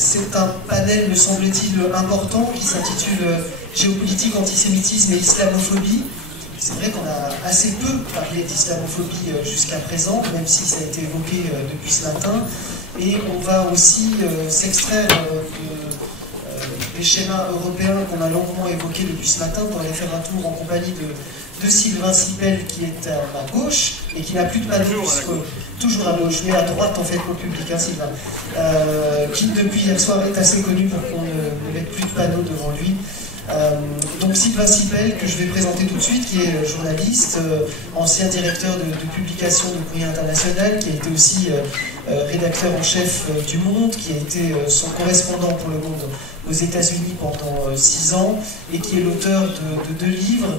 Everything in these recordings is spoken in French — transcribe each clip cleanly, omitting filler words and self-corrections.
c'est un panel, me semble-t-il, important qui s'intitule Géopolitique, antisémitisme et islamophobie. C'est vrai qu'on a assez peu parlé d'islamophobie jusqu'à présent, même si ça a été évoqué depuis ce matin. Et on va aussi s'extraire des schémas européens qu'on a longuement évoqués depuis ce matin pour aller faire un tour en compagnie de Sylvain Sipel, qui est à ma gauche et qui n'a plus de panneau, toujours à gauche, mais à droite en fait pour le public, hein, Sylvain, qui depuis hier soir est assez connu pour qu'on ne mette plus de panneaux devant lui. Donc Sylvain Sipel, que je vais présenter tout de suite, qui est journaliste, ancien directeur de publication de Courrier International, qui a été aussi rédacteur en chef du Monde, qui a été son correspondant pour le Monde aux États-Unis pendant 6 ans, et qui est l'auteur de 2 livres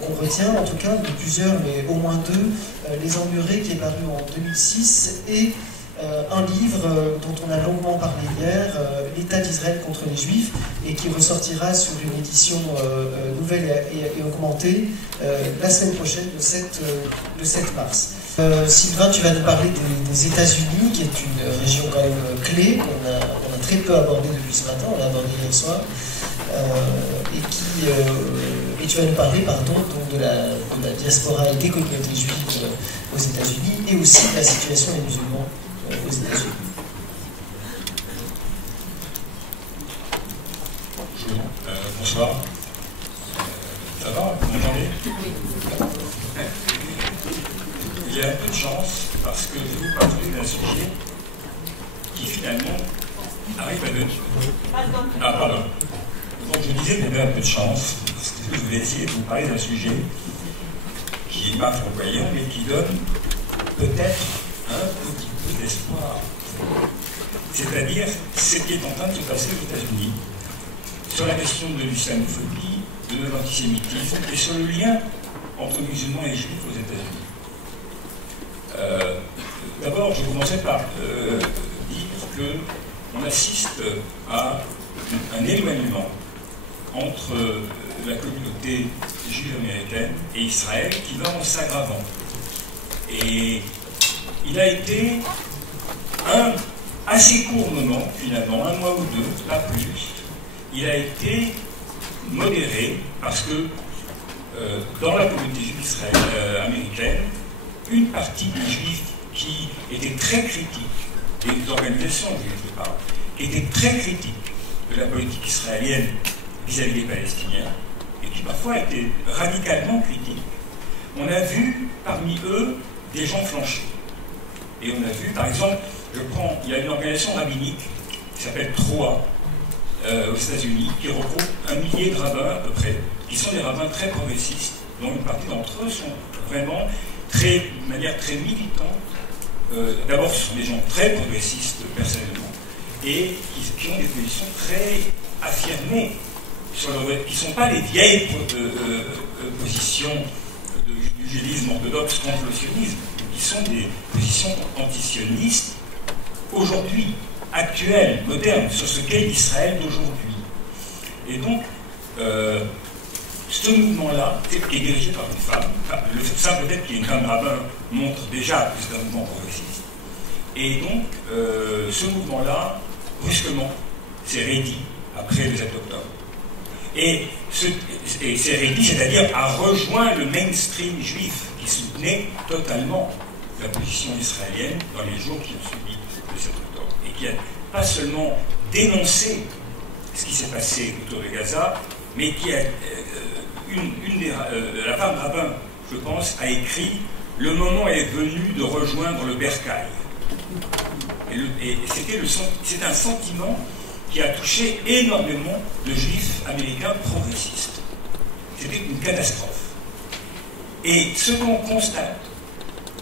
qu'on retient, en tout cas, de plusieurs, mais au moins 2, Les Emmurés, qui est paru en 2006, et un livre dont on a longuement parlé hier, L'État d'Israël contre les Juifs, et qui ressortira sur une édition nouvelle et augmentée la semaine prochaine, le 7 mars. Sylvain, tu vas nous parler des États-Unis, qui est une région quand même clé, qu'on a très peu abordée depuis ce matin, on l'a abordé hier soir, et tu vas nous parler donc de la diaspora et des communautés juives aux États-Unis, et aussi de la situation des musulmans aux États-Unis. Bonjour, bonsoir. Ça va, vous m'entendez? Il y a un peu de chance parce que je vous parler d'un sujet qui finalement arrive à deux. Ah, pardon. Donc je disais qu'il y avait un peu de chance parce que je vais essayer de vous parler d'un sujet qui n'est pas flamboyant mais qui donne peut-être un petit peu d'espoir. C'est-à-dire ce qui est en train de se passer aux États-Unis sur la question de l'islamophobie, de l'antisémitisme et sur le lien entre musulmans et juifs aux États-Unis. D'abord, je commençais par dire qu'on assiste à un éloignement entre la communauté juive américaine et Israël qui va en s'aggravant. Et il a été un assez court moment, finalement, 1 mois ou 2, pas plus. Il a été modéré parce que dans la communauté juive américaine, une partie des juifs qui étaient très critiques, des organisations juives, je parle, qui étaient très critiques de la politique israélienne vis-à-vis des Palestiniens, et qui parfois étaient radicalement critiques, on a vu parmi eux des gens flancher. Et on a vu, par exemple, il y a une organisation rabbinique qui s'appelle TROA aux États-Unis, qui regroupe 1 millier de rabbins à peu près, qui sont des rabbins très progressistes, dont une partie d'entre eux sont vraiment de manière très militante. D'abord, ce sont des gens très progressistes personnellement, et qui ont des positions très affirmées, qui ne sont pas les vieilles positions du judaïsme orthodoxe contre le sionisme, qui sont des positions antisionistes aujourd'hui, actuelles, modernes, sur ce qu'est l'Israël d'aujourd'hui. Et donc, ce mouvement-là est dirigé par une femme. Le simple fait qu'il y ait une femme rabbin montre déjà que c'est un mouvement progressiste. Et donc, ce mouvement-là, brusquement, s'est réduit après le 7 octobre. Et s'est réduit, c'est-à-dire a rejoint le mainstream juif qui soutenait totalement la position israélienne dans les jours qui ont suivi le 7 octobre. Et qui a pas seulement dénoncé ce qui s'est passé autour de Gaza, mais qui a la femme rabbin, je pense, a écrit « Le moment est venu de rejoindre le bercail ». Et c'est un sentiment qui a touché énormément de juifs américains progressistes. C'était une catastrophe. Et ce qu'on constate,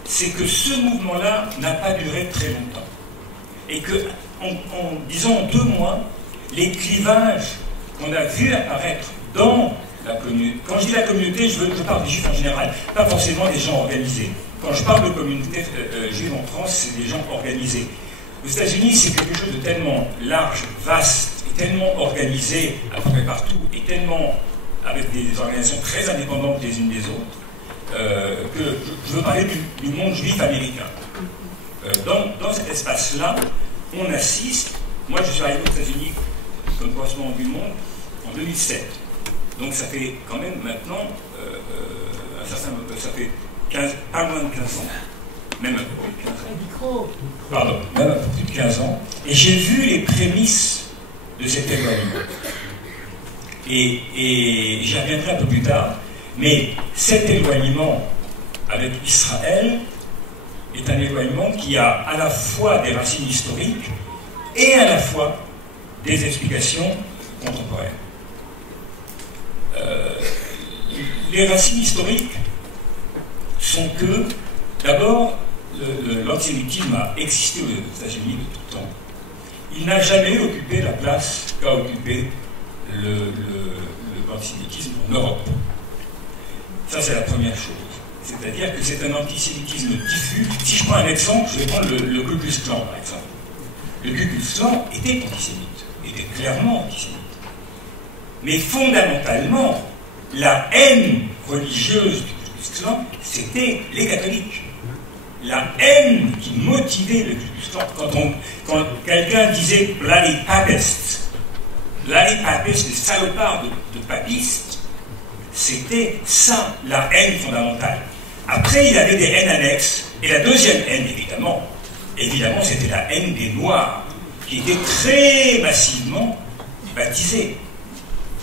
c'est que ce mouvement-là n'a pas duré très longtemps. Et que, en disons 2 mois, les clivages qu'on a vus apparaître dans la communauté, quand je dis la communauté, je parle des juifs en général, pas forcément des gens organisés. Quand je parle de communauté juive en France, c'est des gens organisés. Aux États-Unis, c'est quelque chose de tellement large, vaste, et tellement organisé à peu près partout, et tellement avec des organisations très indépendantes les unes des autres, que je veux parler du monde juif américain. Dans cet espace-là, on assiste Moi, je suis arrivé aux États-Unis comme correspondant du Monde en 2007. Donc ça fait quand même maintenant, ça fait pas moins de 15 ans. Même un peu plus de 15 ans. Pardon, même un peu plus de 15 ans. Et j'ai vu les prémices de cet éloignement. Et j'y reviendrai un peu plus tard. Mais cet éloignement avec Israël est un éloignement qui a à la fois des racines historiques et à la fois des explications contemporaines. Les racines historiques sont que, d'abord, l'antisémitisme a existé aux États-Unis de tout temps. Il n'a jamais occupé la place qu'a occupé l'antisémitisme en Europe. Ça, c'est la première chose. C'est-à-dire que c'est un antisémitisme diffus. Si je prends un exemple, je vais prendre le Ku Klux Klan, par exemple. Le Ku Klux Klan était antisémite, était clairement antisémite. Mais fondamentalement, la haine religieuse du Ku Klux Klan, c'était les catholiques. La haine qui motivait le Ku Klux Klan, quand quelqu'un disait « bloody papists », les salopards de papistes, c'était ça, la haine fondamentale. Après, il y avait des haines annexes, et la deuxième haine, évidemment, c'était la haine des Noirs, qui était très massivement baptisée.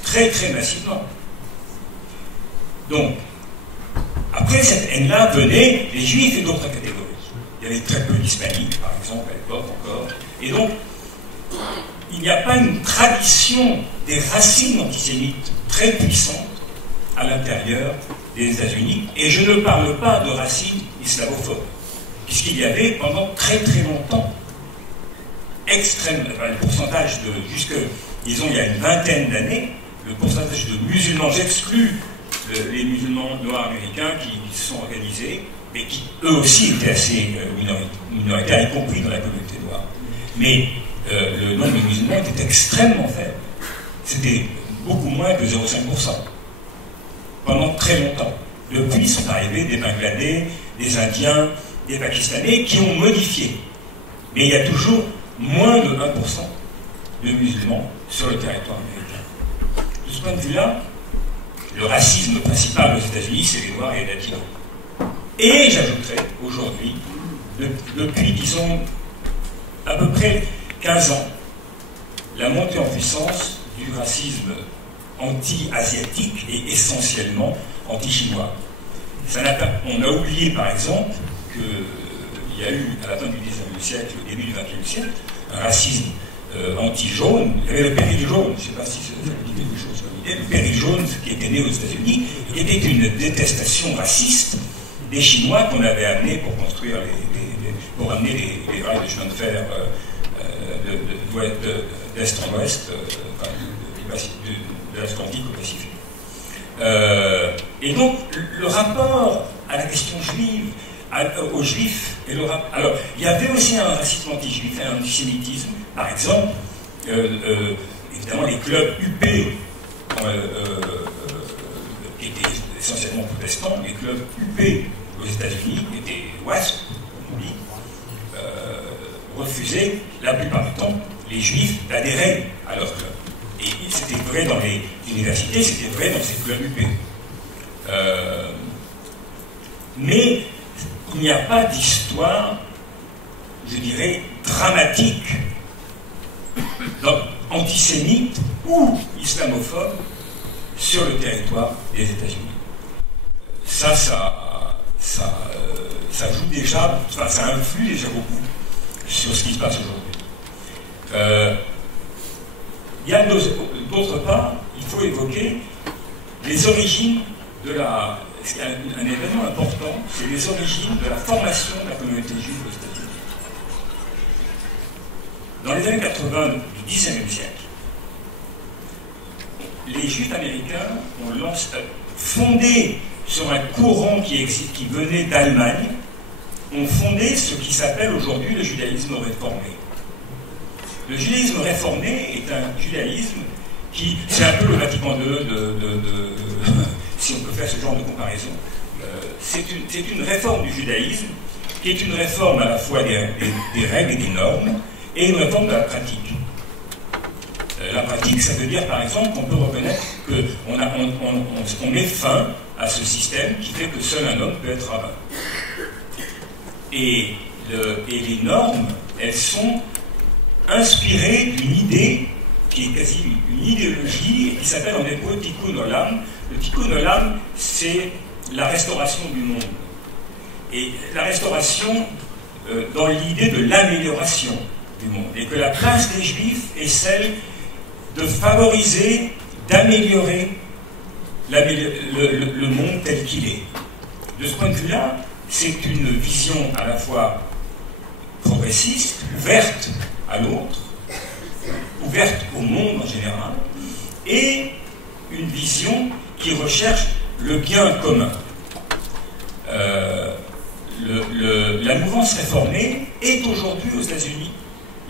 Très, très massivement. Donc, après cette haine-là venaient les Juifs et d'autres catégories. Il y avait très peu d'Hispaniques, par exemple, à l'époque encore. Et donc, il n'y a pas une tradition des racines antisémites très puissantes à l'intérieur des États-Unis, et je ne parle pas de racines islamophobes, puisqu'il y avait pendant très très longtemps le pourcentage de, disons il y a une vingtaine d'années, le pourcentage de musulmans, j'exclus les musulmans noirs américains qui se sont organisés, mais qui eux aussi étaient assez minoritaires, y compris dans la communauté noire. Mais le nombre de musulmans était extrêmement faible. C'était beaucoup moins que 0,5%. Pendant très longtemps. Depuis sont arrivés des Bangladais, des Indiens, des Pakistanais qui ont modifié. Mais il y a toujours moins de 1% de musulmans sur le territoire américain. De ce point de vue-là, le racisme principal aux États-Unis, c'est les Noirs et les Latinos. Et j'ajouterais aujourd'hui, depuis, disons, à peu près 15 ans, la montée en puissance du racisme anti-asiatique et essentiellement anti-chinois. On a oublié, par exemple, qu'il y a eu, à la fin du XIXe siècle, au début du XXe siècle, un racisme anti-jaune. Il y avait le péril jaune, je ne sais pas si ça vous dit quelque chose comme idée, le péril jaune qui était né aux États-Unis, qui était une détestation raciste des Chinois qu'on avait amenés pour construire pour amener les rails de chemin de fer d'est en ouest, de l'Atlantique au Pacifique. Et donc, le rapport à la question juive, aux juifs, alors, il y avait aussi un racisme anti-juif, un antisémitisme. Par exemple, évidemment, les clubs UP, qui étaient essentiellement protestants, les clubs UP aux États-Unis, qui étaient WASP, on dit, refusaient, la plupart du temps, les juifs d'adhérer à leur club. Et c'était vrai dans les universités, c'était vrai dans ces clubs UP. Mais il n'y a pas d'histoire, je dirais, dramatique, antisémite ou islamophobe sur le territoire des États-Unis. Ça joue déjà, enfin, ça influe déjà beaucoup sur ce qui se passe aujourd'hui. Il y a d'autre part, il faut évoquer les origines de la... C'est un événement important, c'est les origines de la formation de la communauté juive aux États-Unis. Dans les années 80 du XIXe siècle, les Juifs américains ont fondé sur un courant qui venait d'Allemagne, ont fondé ce qui s'appelle aujourd'hui le judaïsme réformé. Le judaïsme réformé est un judaïsme qui, c'est un peu le Vatican II si on peut faire ce genre de comparaison. C'est une réforme du judaïsme qui est une réforme à la fois des règles et des normes et une réforme de la pratique. la pratique, ça veut dire par exemple qu'on peut reconnaître qu'on met fin à ce système qui fait que seul un homme peut être rabbin. Et les normes, elles sont inspirées d'une idée qui est quasi une idéologie et qui s'appelle en hébreu tikkun olam. Le tikkun olam, c'est la restauration du monde. Et la restauration dans l'idée de l'amélioration du monde. Et que la place des Juifs est celle de favoriser, d'améliorer le monde tel qu'il est. De ce point de vue-là, c'est une vision à la fois progressiste, ouverte à l'autre, ouverte au monde en général, et une vision qui recherche le bien commun. La mouvance réformée est aujourd'hui aux États-Unis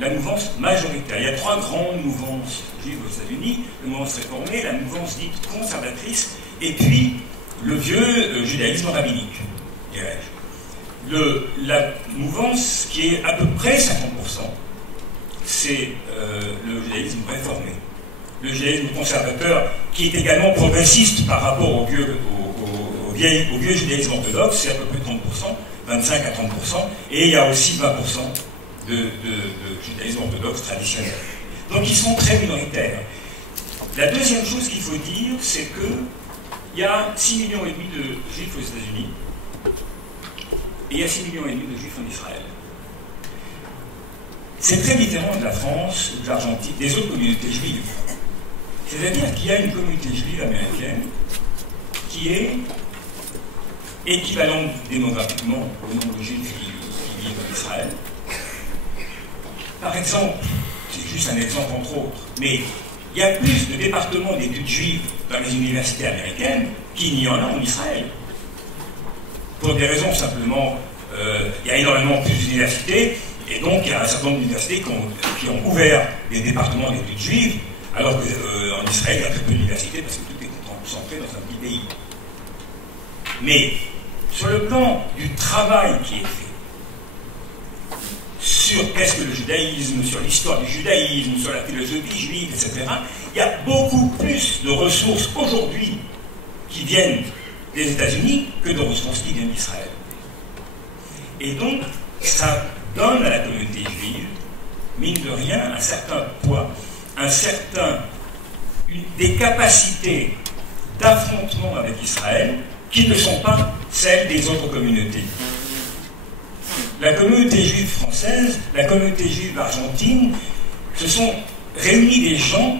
la mouvance majoritaire. Il y a 3 grandes mouvances juives aux États-Unis: la mouvance réformée, la mouvance dite conservatrice, et puis le vieux judaïsme rabbinique, dirais-je. La mouvance qui est à peu près 50%, c'est le judaïsme réformé. Le judaïsme conservateur, qui est également progressiste par rapport au vieux judaïsme orthodoxe, c'est à peu près 30%, 25 à 30%, et il y a aussi 20% de judaïsme orthodoxe traditionnel. Donc ils sont très minoritaires. La deuxième chose qu'il faut dire, c'est qu'il y a 6,5 millions de juifs aux États-Unis, et il y a 6,5 millions de juifs en Israël. C'est très différent de la France, de l'Argentine, des autres communautés juives. C'est-à-dire qu'il y a une communauté juive américaine qui est équivalente démographiquement au nombre de juifs qui vivent en Israël. Par exemple, c'est juste un exemple entre autres, mais il y a plus de départements d'études juives dans les universités américaines qu'il n'y en a en Israël. Pour des raisons simplement, il y a énormément plus d'universités, et donc il y a un certain nombre d'universités qui ont ouvert des départements d'études juives, alors qu'en Israël, il y a très peu d'universités parce que tout est concentré dans un petit pays. Mais sur le plan du travail qui est fait, sur qu'est-ce que le judaïsme, sur l'histoire du judaïsme, sur la philosophie juive, etc., il y a beaucoup plus de ressources aujourd'hui qui viennent des États-Unis que de ressources qui viennent d'Israël. Et donc, ça donne à la communauté juive, mine de rien, un certain poids, des capacités d'affrontement avec Israël qui ne sont pas celles des autres communautés. La communauté juive française, la communauté juive argentine, se sont réunis des gens,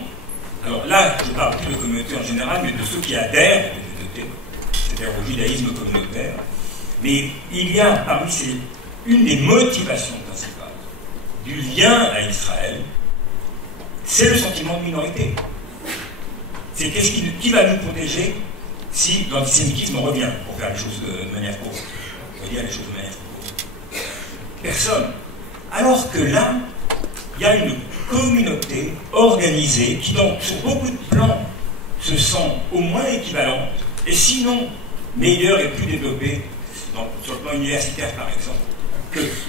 alors là, je ne parle plus de communauté en général, mais de ceux qui adhèrent à la communauté, c'est-à-dire au judaïsme communautaire, mais il y a parmi une des motivations principales du lien à Israël, c'est le sentiment de minorité. C'est qui va nous protéger si l'antisémitisme revient, pour faire les choses de manière courte. On va dire les choses de manière courte. Personne. Alors que là, il y a une communauté organisée qui, sur beaucoup de plans, se sent au moins équivalente, et sinon meilleure et plus développée, sur le plan universitaire par exemple,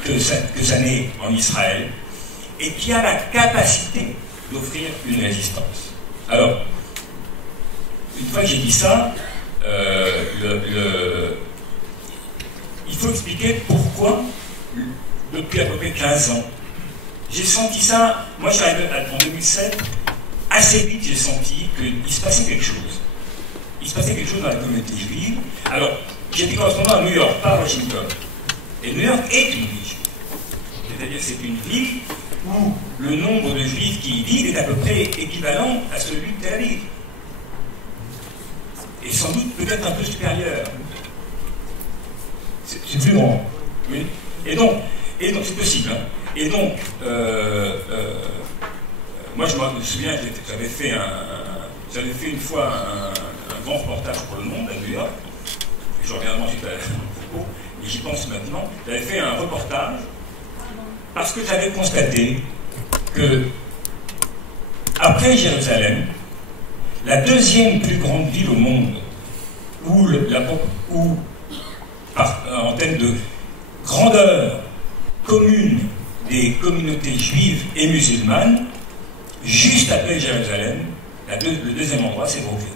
que ça n'est en Israël, et qui a la capacité d'offrir une résistance. Alors, une fois que j'ai dit ça, il faut expliquer pourquoi, depuis à peu près 15 ans, j'ai senti ça. Moi, je suis arrivé en 2007, assez vite, j'ai senti qu'il se passait quelque chose. Il se passait quelque chose dans la communauté juive. Alors, j'étais correspondant à New York, pas à Washington. Et New York est une ville juive. C'est-à-dire, c'est une ville où le nombre de juifs qui y vivent est à peu près équivalent à celui de Tel Aviv. Et sans doute peut-être un peu supérieur. C'est plus grand. Oui. Et donc c'est possible. Hein. Et donc, moi je me souviens, j'avais fait une fois un grand reportage pour Le Monde à New York. Je reviendrai ensuite à Foucault, et j'y pense maintenant. J'avais fait un reportage parce que j'avais constaté que, après Jérusalem, la deuxième plus grande ville au monde, en termes de grandeur commune des communautés juives et musulmanes, juste après Jérusalem, le deuxième endroit, c'est Brooklyn.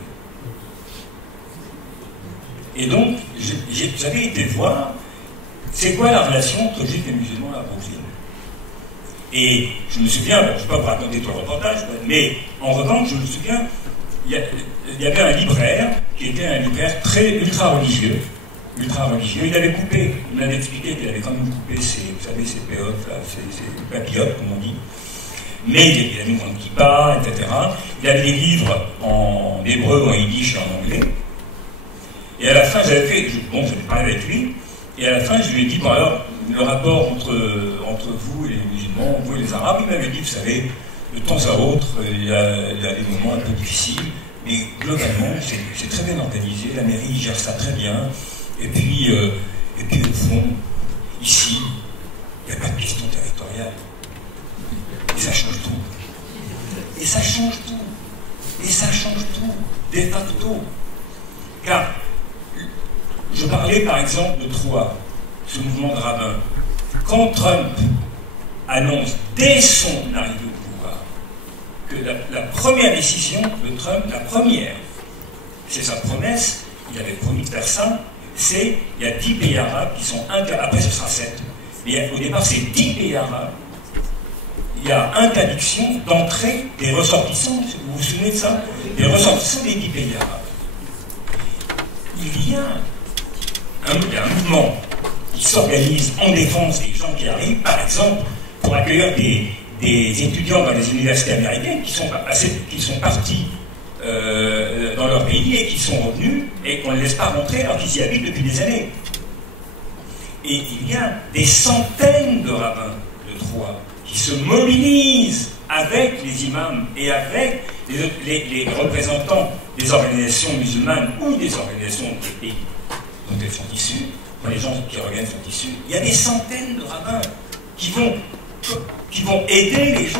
Et donc, j'avais été voir, c'est quoi la relation entre juifs et musulmans à Brooklyn. Et je me souviens, je ne vais pas vous raconter tout le reportage, mais en revanche, je me souviens, il y avait un libraire qui était un libraire ultra religieux. Il avait coupé, il m'avait expliqué qu'il avait quand même coupé ses péotes, ses papillotes, comme on dit. Mais il avait une grande kippa, etc. Il avait des livres en hébreu, en yiddish et en anglais. Et à la fin, j'avais parlé avec lui, et à la fin, je lui ai dit, bon alors, le rapport entre vous et les musulmans, vous et les arabes, il m'avait dit, vous savez, de temps à autre, il y a des moments un peu difficiles, mais globalement, c'est très bien organisé, la mairie gère ça très bien, et puis au fond, ici, il n'y a pas de question territoriale. Et ça change tout. Et ça change tout. Et ça change tout, de facto. Car, je parlais par exemple de Troyes, ce mouvement de rabbins. Quand Trump annonce dès son arrivée au pouvoir que la première décision de Trump, la première, c'est sa promesse, il avait promis de faire ça, c'est il y a 10 pays arabes qui sont après ce sera 7, mais au départ c'est 10 pays arabes, il y a interdiction d'entrée des ressortissants, vous vous souvenez de ça? Des ressortissants des 10 pays arabes. Il y a un mouvement qui s'organise en défense des gens qui arrivent, par exemple, pour accueillir des étudiants dans les universités américaines qui sont partis dans leur pays et qui sont revenus et qu'on ne les laisse pas rentrer alors qu'ils y habitent depuis des années. Et il y a des centaines de rabbins de Troyes qui se mobilisent avec les imams et avec les représentants des organisations musulmanes ou des organisations des pays dont elles sont issues, quand les gens qui reviennent sont issus. Il y a des centaines de rabbins qui vont aider les gens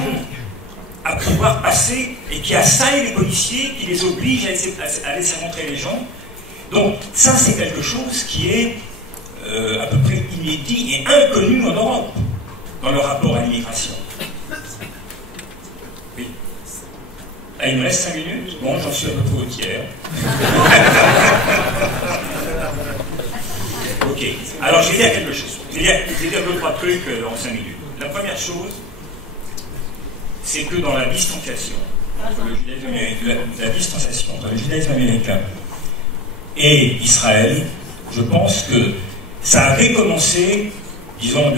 à pouvoir passer et qui assaillent les policiers, qui les obligent à laisser rentrer les gens. Donc ça, c'est quelque chose qui est à peu près inédit et inconnu en Europe dans le rapport à l'immigration. Oui. Ah, il me reste 5 minutes. Bon, j'en suis à peu près au tiers. Ok. Alors, je vais dire quelque chose. Je vais dire 2-3 trucs en 5 minutes. La première chose, c'est que dans la distanciation entre le judaïsme américain, la distanciation entre le judaïsme américain et Israël, je pense que ça avait commencé, disons,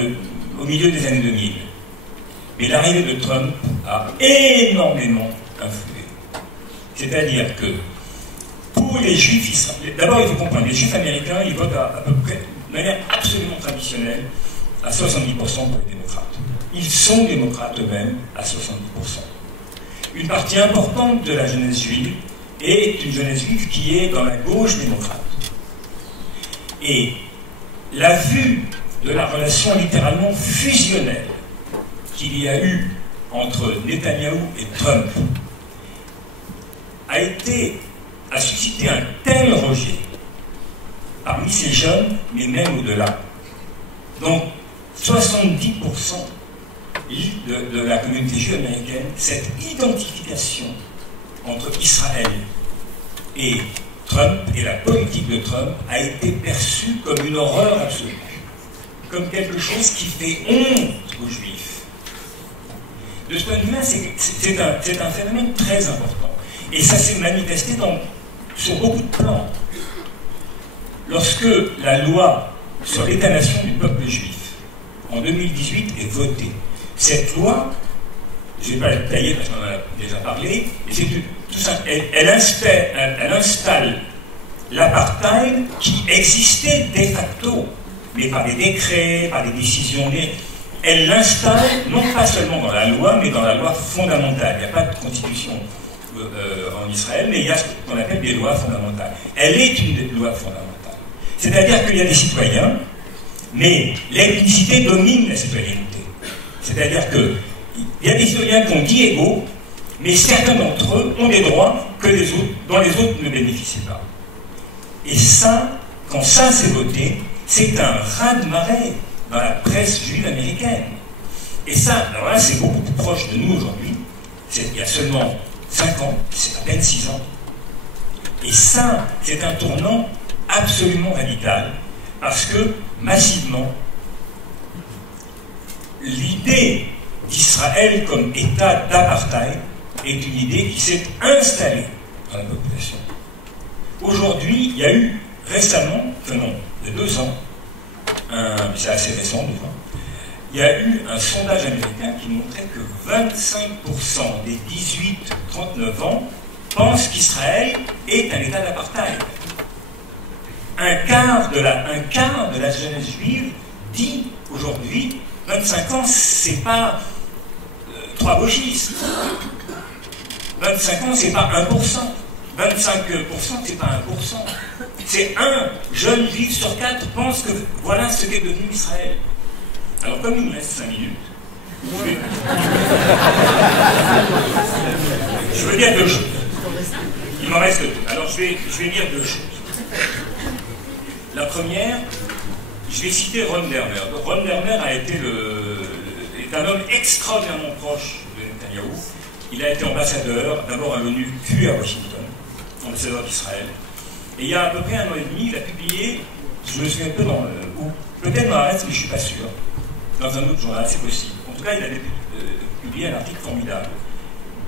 au milieu des années 2000. Mais l'arrivée de Trump a énormément influé. C'est-à-dire que pour les juifs israéliens, d'abord il faut comprendre, les juifs américains, ils votent à peu près, de manière absolument traditionnelle, à 70% pour les démocrates. Ils sont démocrates eux-mêmes à 70%. Une partie importante de la jeunesse juive est une jeunesse juive qui est dans la gauche démocrate. Et la vue de la relation littéralement fusionnelle qu'il y a eu entre Netanyahou et Trump a suscité un tel rejet parmi ces jeunes, mais même au-delà. Donc, 70% de la communauté juive américaine, cette identification entre Israël et Trump et la politique de Trump a été perçue comme une horreur absolue, comme quelque chose qui fait honte aux Juifs. De ce point de vue-là, c'est un phénomène très important. Et ça s'est manifesté sur beaucoup de plans. Lorsque la loi sur l'État-nation du peuple juif, en 2018, est votée, cette loi, je ne vais pas la détailler parce qu'on en a déjà parlé, elle installe l'apartheid qui existait de facto, mais par des décrets, par des décisions. Elle l'installe non pas seulement dans la loi, mais dans la loi fondamentale. Il n'y a pas de constitution en Israël, mais il y a ce qu'on appelle des lois fondamentales. Elle est une loi fondamentale. C'est-à-dire qu'il y a des citoyens, mais l'ethnicité domine la citoyenneté. C'est-à-dire qu'il y a des citoyens qui ont dit égaux, mais certains d'entre eux ont des droits dont les autres ne bénéficient pas. Et ça, quand ça s'est voté, c'est un raz-de-marée dans la presse juive américaine. Et ça, alors là, c'est beaucoup plus proche de nous aujourd'hui il y a seulement 5 ans, c'est à peine 6 ans. Et ça, c'est un tournant absolument radical, parce que, massivement, l'idée d'Israël comme État d'apartheid est une idée qui s'est installée dans la population. Aujourd'hui, il y a eu récemment, enfin non, il y a 2 ans, c'est assez récent déjà, il y a eu un sondage américain qui montrait que 25% des 18-39 ans pensent qu'Israël est un État d'apartheid. Un quart de la jeunesse juive dit aujourd'hui, 25 ans, c'est pas 3 gauchistes. 25 ans, c'est pas 1%. 25%, c'est pas 1%. C'est un jeune juif sur 4 pense que voilà ce qu'est devenu Israël. Alors, comme il nous reste 5 minutes, je veux dire 2 choses. Il m'en reste 2. Alors, je vais dire 2 choses. La première, je vais citer Ron Dermer. Ron Dermer est un homme extraordinairement proche de Netanyahou. Il a été ambassadeur, d'abord à l'ONU, puis à Washington, ambassadeur d'Israël. Et il y a à peu près 1 an et demi, il a publié, je me souviens un peu ou peut-être dans Haaretz, mais je ne suis pas sûr, dans un autre journal, c'est possible. En tout cas, il avait publié un article formidable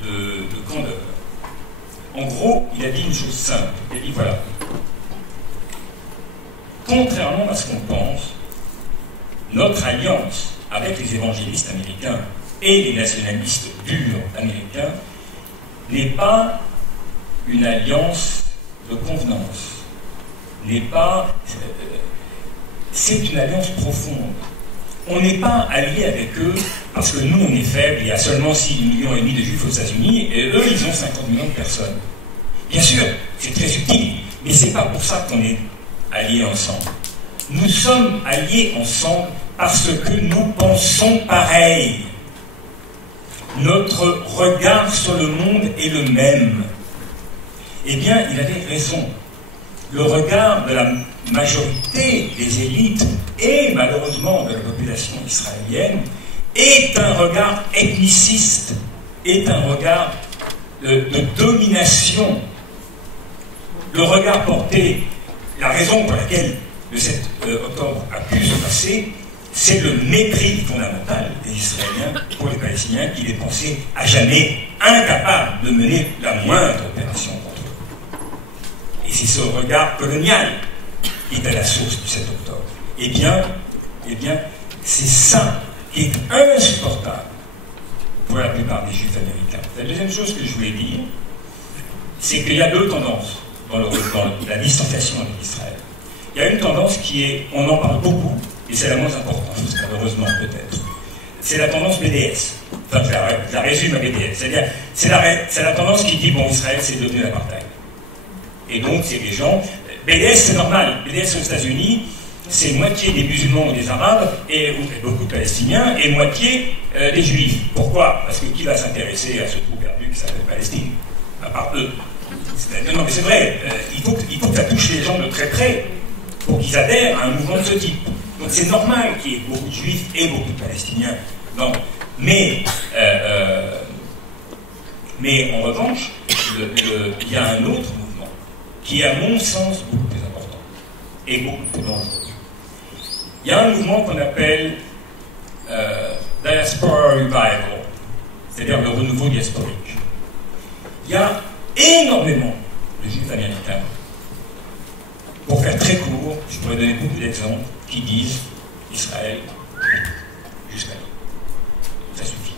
de grandeur. En gros, il a dit une chose simple. Il a dit voilà. Contrairement à ce qu'on pense, notre alliance avec les évangélistes américains et les nationalistes durs américains n'est pas une alliance de convenance, c'est une alliance profonde. On n'est pas alliés avec eux parce que nous on est faibles, il y a seulement 6,5 millions de juifs aux États-Unis et eux ils ont 50 millions de personnes. Bien sûr, c'est très utile, mais c'est pas pour ça qu'on est alliés ensemble. Nous sommes alliés ensemble parce que nous pensons pareil. Notre regard sur le monde est le même. Eh bien, il avait raison. Le regard de la majorité des élites et malheureusement de la population israélienne est un regard ethniciste, est un regard de domination. Le regard porté, la raison pour laquelle le 7 octobre a pu se passer, c'est le mépris fondamental des Israéliens pour les Palestiniens qui les pensaient à jamais incapables de mener la moindre opération contre eux. Et c'est ce regard colonial qui est à la source du 7 octobre. Eh bien, c'est ça qui est insupportable pour la plupart des Juifs américains. La deuxième chose que je voulais dire, c'est qu'il y a 2 tendances dans la distanciation avec Israël. Il y a une tendance qui est, on en parle beaucoup, et c'est la moins importante, malheureusement peut-être. C'est la tendance BDS. Enfin, je la résume à BDS. C'est-à-dire, c'est la tendance qui dit, bon, Israël, c'est devenu l'apartheid. Et donc, c'est des gens... BDS, c'est normal. BDS aux États-Unis, c'est moitié des musulmans ou des arabes, et beaucoup de Palestiniens, et moitié des juifs. Pourquoi? Parce que qui va s'intéresser à ce trou perdu qui s'appelle Palestine? À part eux. Non, mais c'est vrai. Il faut que ça touche les gens de très près pour qu'ils adhèrent à un mouvement de ce type. Donc c'est normal qu'il y ait beaucoup de juifs et beaucoup de Palestiniens. Non. Mais en revanche, il y a un autre mouvement qui est à mon sens beaucoup plus important et beaucoup plus dangereux. Il y a un mouvement qu'on appelle Diaspora Revival, c'est-à-dire le renouveau diasporique. Il y a énormément de juifs américains. Pour faire très court, je pourrais donner beaucoup d'exemples qui disent Israël jusqu'à là. Ça suffit.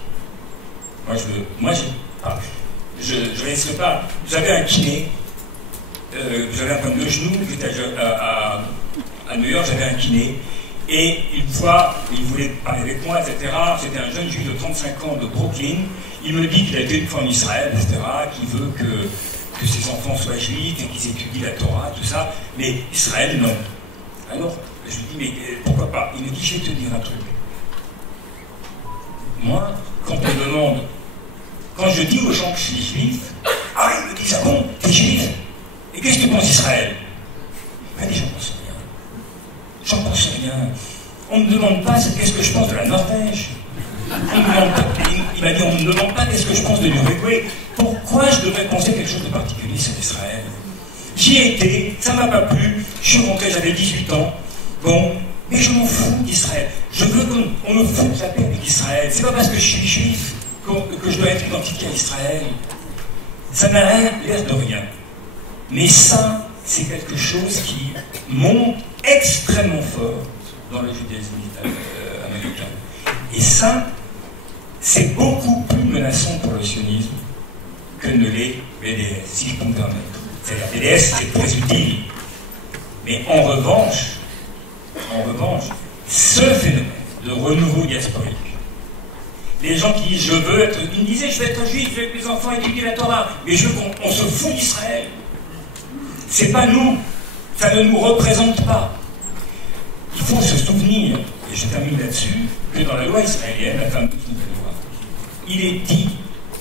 Je risque pas. J'avais un kiné, j'avais un problème de genou, j'étais à New York, j'avais un kiné, et une fois, il voulait parler avec moi, etc. C'était un jeune juif de 35 ans de Brooklyn. Il me dit qu'il a été une fois en Israël, etc., qu'il veut que ses enfants soient juifs et qu'ils étudient la Torah, tout ça, mais Israël, non. Alors, je lui dis, mais pourquoi pas? Il me dit, je vais te dire un truc. Moi, quand on demande, quand je dis aux gens que je suis juif, ah, ils me disent, ah bon, t'es juif? Et qu'est-ce que tu penses d'Israël? Ben, j'en pense rien. J'en pense rien. On ne me demande pas qu'est-ce que je pense de la Norvège. On me demande pas, Il m'a dit, on ne me demande pas qu'est-ce que je pense de l'Uruguay. Pourquoi je devrais penser quelque chose de particulier sur Israël? J'y ai été, ça m'a pas plu, je suis rentré, j'avais 18 ans. Bon, mais je m'en fous d'Israël. Je veux qu'on me foute la paix avec Israël. C'est pas parce que je suis juif que je dois être identifié à Israël. Ça n'a l'air de rien. Mais ça, c'est quelque chose qui monte extrêmement fort dans le judaïsme américain. Et ça, c'est beaucoup plus menaçant pour le sionisme que ne l'est BDS, si je peux me permettre. C'est-à-dire, BDS, c'est très utile. Mais en revanche, ce phénomène de renouveau diasporique, les gens qui disent, ils me disaient, je veux être juif, je veux que mes enfants étudient la Torah, mais je veux qu'on se fout d'Israël. C'est pas nous, ça ne nous représente pas. Il faut se souvenir, et je termine là-dessus, que dans la loi israélienne, la fameuse nouvelle loi, il est dit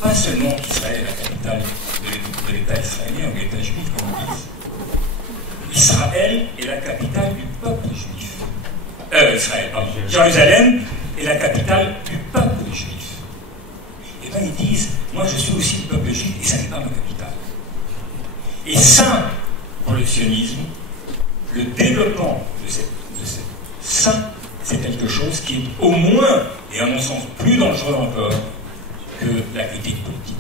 pas seulement qu'Israël est la capitale de l'État israélien ou de l'État juif, comme on dit. Israël est la capitale du peuple juif. Israël, pardon. Jérusalem est la capitale du peuple juif. Et bien ils disent, moi je suis aussi le peuple juif et ça n'est pas ma capitale. Et ça, pour le sionisme, le développement de ça, c'est quelque chose qui est au moins, et à mon sens plus dangereux encore, que la critique politique.